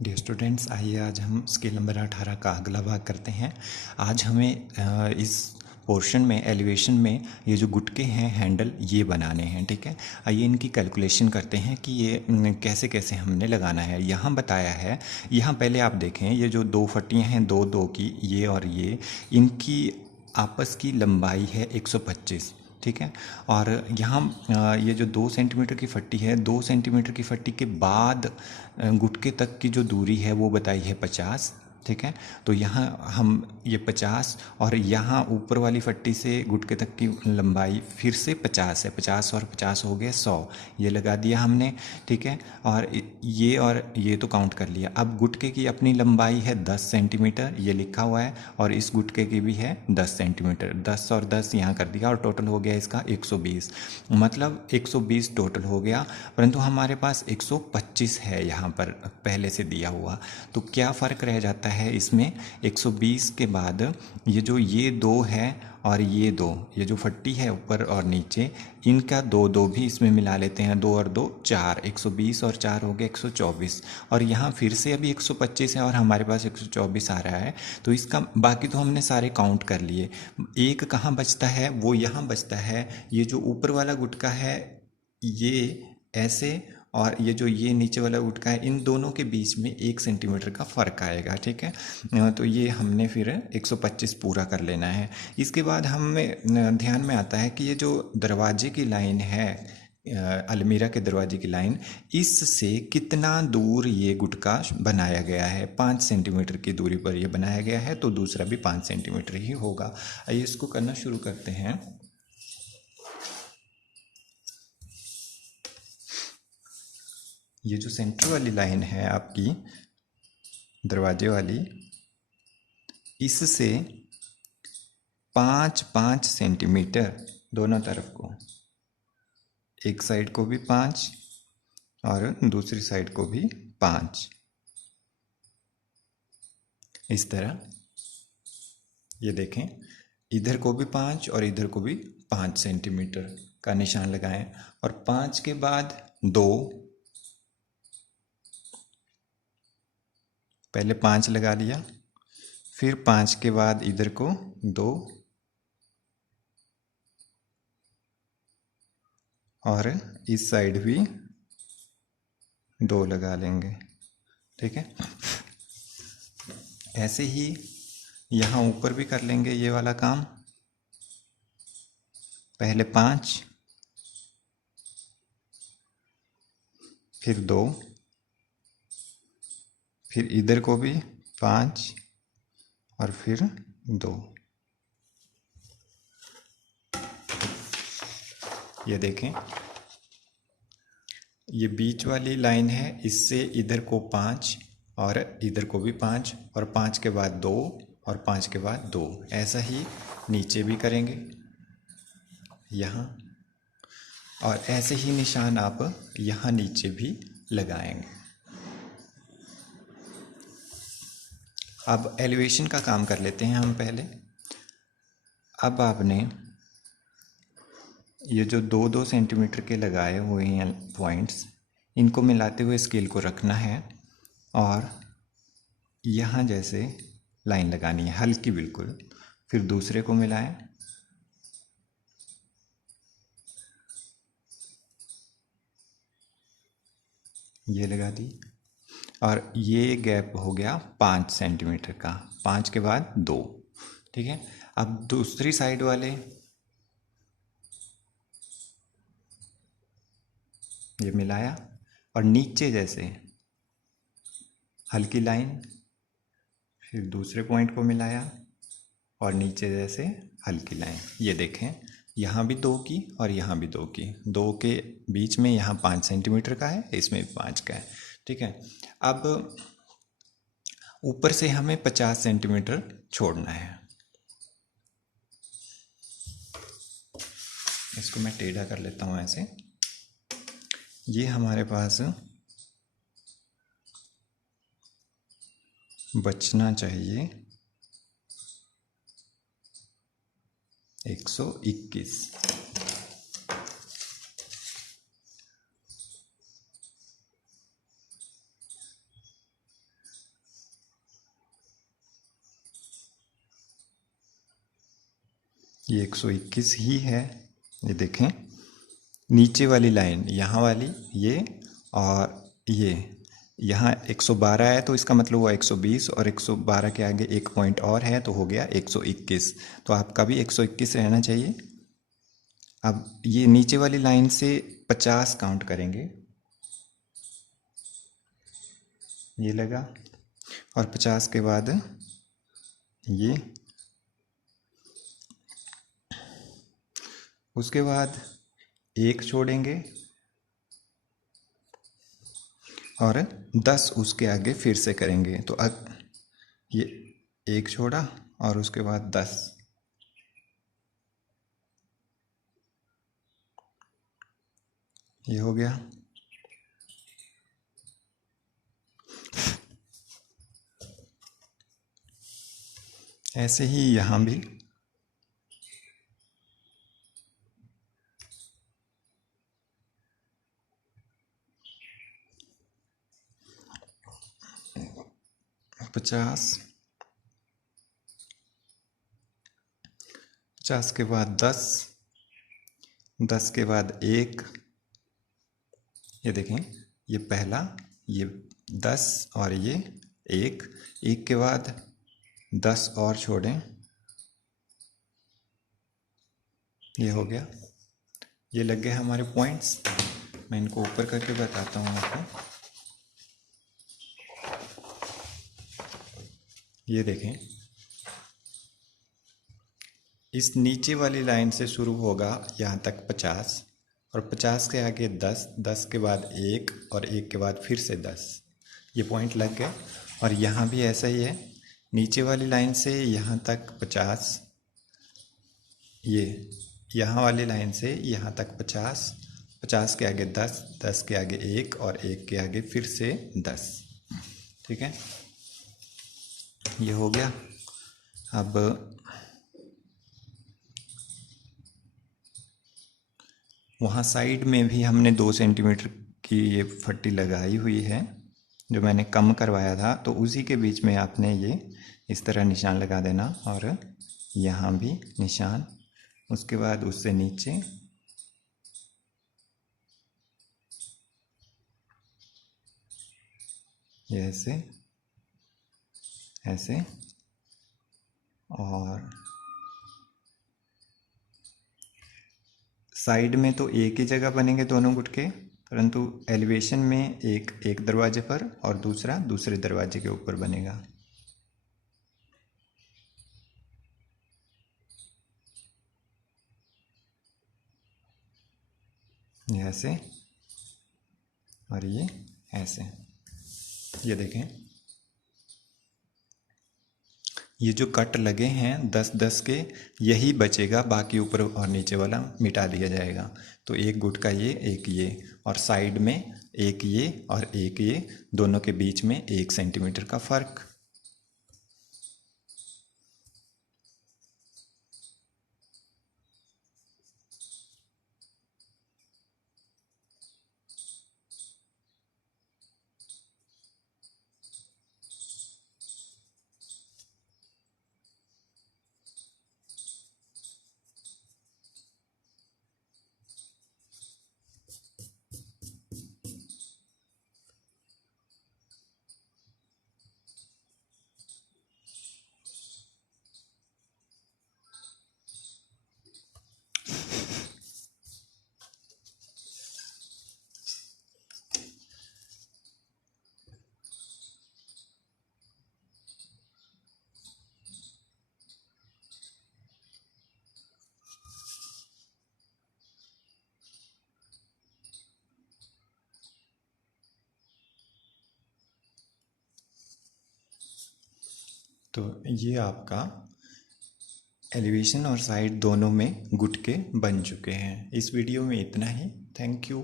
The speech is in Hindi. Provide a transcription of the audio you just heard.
डियर स्टूडेंट्स, आइए आज हम स्केल नंबर 18 का अगला भाग करते हैं। आज हमें इस पोर्शन में एलिवेशन में ये जो गुटके हैं हैंडल ये बनाने हैं। ठीक है, आइए इनकी कैलकुलेशन करते हैं कि ये कैसे कैसे हमने लगाना है। यहाँ बताया है, यहाँ पहले आप देखें ये जो दो फट्टियाँ हैं दो दो की, ये और ये, इनकी आपस की लंबाई है 125। ठीक है, और यहाँ ये जो 2 सेंटीमीटर की फट्टी है, 2 सेंटीमीटर की फट्टी के बाद गुटके तक की जो दूरी है वो बताई है 50। ठीक है, तो यहाँ हम ये 50 और यहाँ ऊपर वाली फट्टी से गुटके तक की लंबाई फिर से 50 है। 50 और 50 हो गए 100, ये लगा दिया हमने। ठीक है, और ये तो काउंट कर लिया। अब गुटके की अपनी लंबाई है 10 सेंटीमीटर, ये लिखा हुआ है, और इस गुटके की भी है 10 सेंटीमीटर। 10 और 10 यहाँ कर दिया और टोटल हो गया इसका 120। मतलब 120 टोटल हो गया, परंतु हमारे पास 125 है यहाँ पर पहले से दिया हुआ। तो क्या फ़र्क रह जाता है इसमें? 120 के बाद ये दो है और ये दो, ये जो फट्टी है ऊपर और नीचे, इनका दो दो भी इसमें मिला लेते हैं। 2 और 2 4, 120 और 4 हो गए 124। और यहाँ फिर से अभी 125 है और हमारे पास 124 आ रहा है। तो इसका बाकी तो हमने सारे काउंट कर लिए। एक कहाँ बचता है? वो यहाँ बचता है। ये जो ऊपर वाला गुटका है ये ऐसे, और ये नीचे वाला गुटका है, इन दोनों के बीच में 1 सेंटीमीटर का फ़र्क आएगा। ठीक है, तो ये हमने फिर 125 पूरा कर लेना है। इसके बाद हमें ध्यान में आता है कि ये जो दरवाजे की लाइन है, अलमीरा के दरवाजे की लाइन, इससे कितना दूर ये गुटका बनाया गया है। 5 सेंटीमीटर की दूरी पर ये बनाया गया है, तो दूसरा भी 5 सेंटीमीटर ही होगा। आइए इसको करना शुरू करते हैं। ये जो सेंटर वाली लाइन है आपकी दरवाजे वाली, इससे 5-5 सेंटीमीटर दोनों तरफ को, एक साइड को भी 5 और दूसरी साइड को भी 5, इस तरह। ये देखें, इधर को भी 5 और इधर को भी 5 सेंटीमीटर का निशान लगाएं। और 5 के बाद 2, पहले 5 लगा लिया, फिर 5 के बाद इधर को 2 और इस साइड भी 2 लगा लेंगे। ठीक है, ऐसे ही यहाँ ऊपर भी कर लेंगे ये वाला काम। पहले 5, फिर 2, फिर इधर को भी 5 और फिर 2। ये देखें, ये बीच वाली लाइन है, इससे इधर को 5 और इधर को भी 5, और 5 के बाद 2 और 5 के बाद 2। ऐसा ही नीचे भी करेंगे यहाँ, और ऐसे ही निशान आप यहाँ नीचे भी लगाएंगे। अब एलिवेशन का काम कर लेते हैं हम पहले। अब आपने ये जो 2-2 सेंटीमीटर के लगाए हुए हैं पॉइंट्स, इनको मिलाते हुए स्केल को रखना है और यहाँ जैसे लाइन लगानी है हल्की बिल्कुल। फिर दूसरे को मिलाएं, ये लगा दी, और ये गैप हो गया 5 सेंटीमीटर का। 5 के बाद 2। ठीक है, अब दूसरी साइड वाले ये मिलाया, और नीचे जैसे हल्की लाइन, फिर दूसरे पॉइंट को मिलाया और नीचे जैसे हल्की लाइन। ये देखें, यहाँ भी 2 की और यहाँ भी 2 की, 2 के बीच में यहाँ 5 सेंटीमीटर का है, इसमें भी 5 का है। ठीक है, अब ऊपर से हमें 50 सेंटीमीटर छोड़ना है। इसको मैं टेढ़ा कर लेता हूँ ऐसे। ये हमारे पास बचना चाहिए 121। ये 121 ही है। ये देखें, नीचे वाली लाइन यहाँ वाली ये, और ये यहाँ 112 है तो इसका मतलब हुआ 120, और 112 के आगे एक पॉइंट और है तो हो गया 121। तो आपका भी 121 रहना चाहिए। अब ये नीचे वाली लाइन से 50 काउंट करेंगे, ये लगा, और 50 के बाद ये, उसके बाद एक छोड़ेंगे और 10 उसके आगे फिर से करेंगे। तो अब ये एक छोड़ा और उसके बाद 10, ये हो गया। ऐसे ही यहाँ भी पचास, 50 के बाद 10, 10 के बाद एक, ये देखें, ये पहला, ये 10 और ये एक, एक के बाद 10 और छोड़ें, ये हो गया। ये लग गए हमारे पॉइंट्स। मैं इनको ऊपर करके बताता हूँ आपको। ये देखें, इस नीचे वाली लाइन से शुरू होगा यहाँ तक 50, और 50 के आगे 10, 10 के बाद एक, और एक के बाद फिर से 10, ये पॉइंट लग गए। और यहाँ भी ऐसा ही है, नीचे वाली लाइन से यहाँ तक 50, ये यहाँ वाली लाइन से यहाँ तक 50, 50 के आगे 10, 10 के आगे एक, और एक के आगे फिर से 10। ठीक है, ये हो गया। अब वहाँ साइड में भी हमने 2 सेंटीमीटर की ये फट्टी लगाई हुई है जो मैंने कम करवाया था, तो उसी के बीच में आपने ये इस तरह निशान लगा देना, और यहाँ भी निशान, उसके बाद उससे नीचे ये ऐसे ऐसे, और साइड में तो एक ही जगह बनेंगे दोनों गुटके, परंतु एलिवेशन में एक एक दरवाजे पर और दूसरा दूसरे दरवाजे के ऊपर बनेगा। ये ऐसे और ये ऐसे। ये देखें, ये जो कट लगे हैं 10-10 के, यही बचेगा, बाकी ऊपर और नीचे वाला मिटा दिया जाएगा। तो एक गुट का ये, और साइड में एक ये और एक ये, दोनों के बीच में 1 सेंटीमीटर का फ़र्क। तो ये आपका एलिवेशन और साइड दोनों में गुटके बन चुके हैं। इस वीडियो में इतना ही। Thank you.